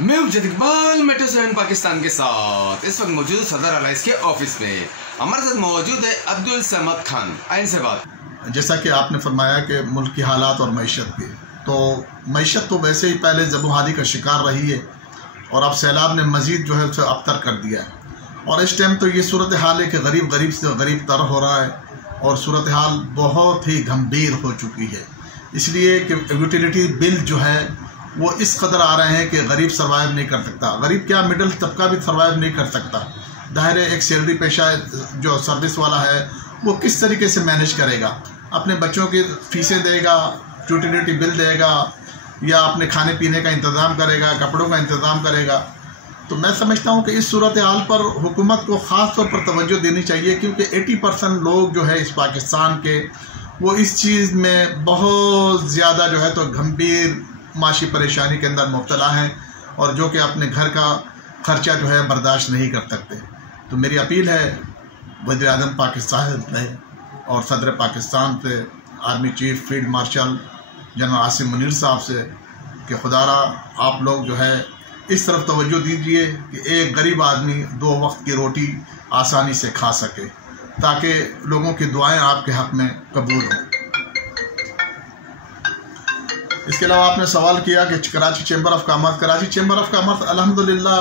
मैं उजैद इकबाल मेट्रो 7 पाकिस्तान के साथ इस वक्त मौजूद सदर अलायंस के ऑफिस में। हमारे साथ मौजूद है अब्दुल समद खान। आइन से बात। जैसा कि आपने फरमाया कि मुल्क की हालात और मईशत की, तो मईशत तो वैसे ही पहले ज़बूहाली का शिकार रही है और अब सैलाब ने मज़ीद जो है उसे अबतर कर दिया है। और इस टाइम तो ये सूरत हाल है कि गरीब गरीब से गरीब तर हो रहा है और सूरत हाल बहुत ही गंभीर हो चुकी है, इसलिए कि यूटिलिटी बिल जो है वो इस कदर आ रहे हैं कि गरीब सर्वाइव नहीं कर सकता। गरीब क्या, मिडिल तबका भी सर्वाइव नहीं कर सकता। ज़ाहिर है एक सैलरी पेशा जो सर्विस वाला है वो किस तरीके से मैनेज करेगा, अपने बच्चों की फ़ीसें देगा, यूटिलिटी बिल देगा, या अपने खाने पीने का इंतज़ाम करेगा, कपड़ों का इंतज़ाम करेगा। तो मैं समझता हूँ कि इस सूरत हाल पर हुकूमत को ख़ास तौर पर तवज्जो देनी चाहिए, क्योंकि 80% लोग जो है इस पाकिस्तान के वो इस चीज़ में बहुत ज़्यादा जो है तो गंभीर माशी परेशानी के अंदर मुब्तला हैं और जो कि अपने घर का ख़र्चा जो है बर्दाश्त नहीं कर सकते। तो मेरी अपील है वज़ीर आज़म पाकिस्तान से और सदर पाकिस्तान से, army chief field marshal general Asim Munir साहब से कि खुदारा आप लोग जो है इस तरफ तवज्जो दीजिए कि एक गरीब आदमी 2 वक्त की रोटी आसानी से खा सके, ताकि लोगों की दुआएं आपके हक़ में कबूल हों। इसके अलावा आपने सवाल किया कि कराची चैम्बर ऑफ कॉमर्स अल्हम्दुलिल्लाह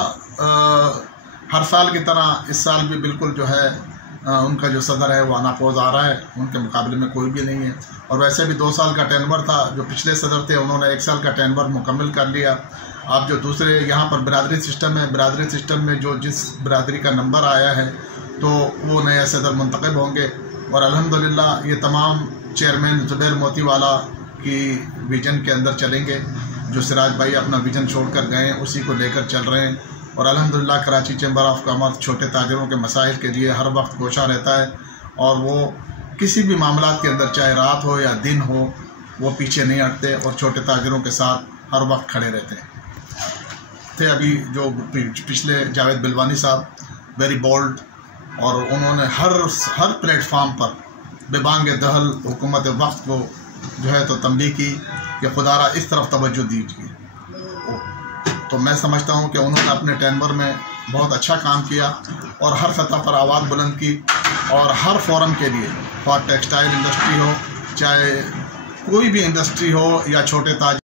हर साल की तरह इस साल भी बिल्कुल जो है उनका जो सदर है वो अनापोज आ रहा है, उनके मुकाबले में कोई भी नहीं है। और वैसे भी 2 साल का टेनवर था, जो पिछले सदर थे उन्होंने 1 साल का टेनवर मुकम्मल कर लिया। अब जो दूसरे यहाँ पर बिरादरी सिस्टम है, बिरादरी सिस्टम में जो जिस बिरादरी का नंबर आया है तो वो नया सदर मुंतखब होंगे और अल्हम्दुलिल्लाह ये तमाम चेयरमैन ज़ुबैर मोतीवाला की विजन के अंदर चलेंगे। जो सिराज भाई अपना विजन छोड़ कर गए हैं उसी को लेकर चल रहे हैं और अल्हम्दुलिल्लाह कराची चैम्बर ऑफ कॉमर्स छोटे ताजरों के मसाइल के लिए हर वक्त कोशा रहता है और वो किसी भी मामलात के अंदर चाहे रात हो या दिन हो वो पीछे नहीं हटते और छोटे ताजरों के साथ हर वक्त खड़े रहते हैं। थे अभी जो पिछले जावेद बिलवानी साहब, वेरी बोल्ड, और उन्होंने हर प्लेटफार्म पर बेबांग दहल हुकूमत वक्त को जो है तो तंबीह की कि खुदारा इस तरफ तवज्जो दीजिए। तो मैं समझता हूँ कि उन्होंने अपने टेनवर में बहुत अच्छा काम किया और हर सतह पर आवाज़ बुलंद की और हर फोरम के लिए, चाहे टेक्सटाइल इंडस्ट्री हो, चाहे कोई भी इंडस्ट्री हो या छोटे ताज